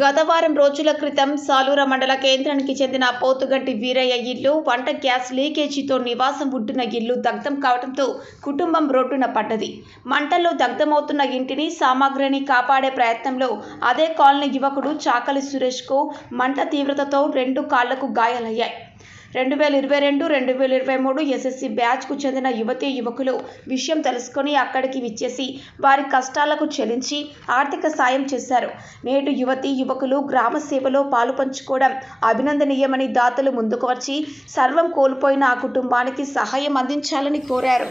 గత వారం రోజుల క్రితం సాలూర మండల కేంద్రానికి చెందిన పోతుగంటి వీరయ్య ఇల్లు వంట గ్యాస్ లీకేజీతో నివాసం ఉంటున్న ఇల్లు దగ్ధం కావడంతో కుటుంబం రోడ్డున పడ్డది. మంటల్లో దగ్ధమవుతున్న ఇంటిని సామాగ్రిని కాపాడే ప్రయత్నంలో అదే కాలనీ యువకుడు చాకలి సురేష్కు మంట తీవ్రతతో రెండు కాళ్ళకు గాయాలయ్యాయి. రెండు వేల ఇరవై రెండు రెండు వేల ఇరవై మూడు ఎస్ఎస్సి బ్యాచ్కు చెందిన యువతి యువకులు విషయం తెలుసుకొని అక్కడికి విచ్చేసి వారి కష్టాలకు చెల్లించి ఆర్థిక సాయం చేశారు. నేడు యువతి యువకులు గ్రామ సేవలో పాలు పంచుకోవడం అభినందనీయమని దాతలు ముందుకు వచ్చి సర్వం కోల్పోయిన ఆ కుటుంబానికి సహాయం అందించాలని కోరారు.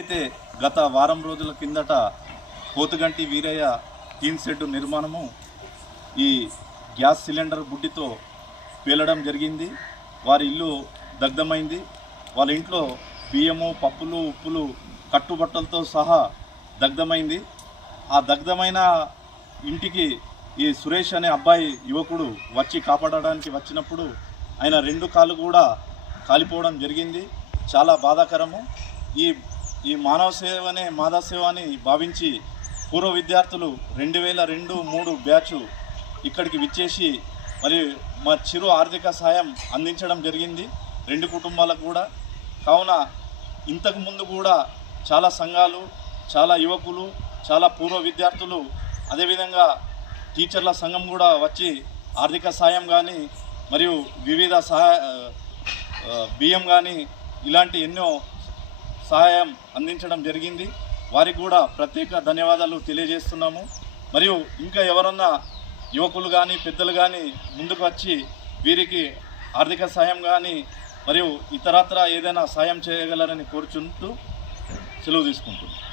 అయితే గత వారం రోజుల కిందట పోతుగంటి వీరయ్య టీన్ షెడ్ నిర్మాణము ఈ గ్యాస్ సిలిండర్ బుడ్డితో పేలడం జరిగింది. వారి ఇల్లు దగ్ధమైంది. వాళ్ళ ఇంట్లో బియ్యము పప్పులు ఉప్పులు కట్టుబట్టలతో సహా దగ్ధమైంది. ఆ దగ్ధమైన ఇంటికి ఈ సురేష్ అనే అబ్బాయి యువకుడు వచ్చి కాపాడడానికి వచ్చినప్పుడు ఆయన రెండు కాళ్ళు కూడా కాలిపోవడం జరిగింది. చాలా బాధాకరము. ఈ ఈ మానవ సేవనే మాధవ సేవ అని భావించి పూర్వ విద్యార్థులు రెండు వేల రెండు మూడు బ్యాచ్ ఇక్కడికి విచ్చేసి మరి మా చిరు ఆర్థిక సాయం అందించడం జరిగింది. రెండు కుటుంబాలకు కూడా. కావున ఇంతకు ముందు కూడా చాలా సంఘాలు చాలా యువకులు చాలా పూర్వ విద్యార్థులు అదేవిధంగా టీచర్ల సంఘం కూడా వచ్చి ఆర్థిక సాయం కానీ మరియు వివిధ సహాయ బియ్యం కానీ ఇలాంటి ఎన్నో సహాయం అందించడం జరిగింది. వారికి కూడా ప్రత్యేక ధన్యవాదాలు తెలియజేస్తున్నాము. మరియు ఇంకా ఎవరన్నా యువకులు కానీ పెద్దలు కానీ ముందుకు వచ్చి వీరికి ఆర్థిక సాయం కానీ మరియు ఇతరత్ర ఏదైనా సాయం చేయగలరని కోరుచుంటూ సెలవు తీసుకుంటున్నాను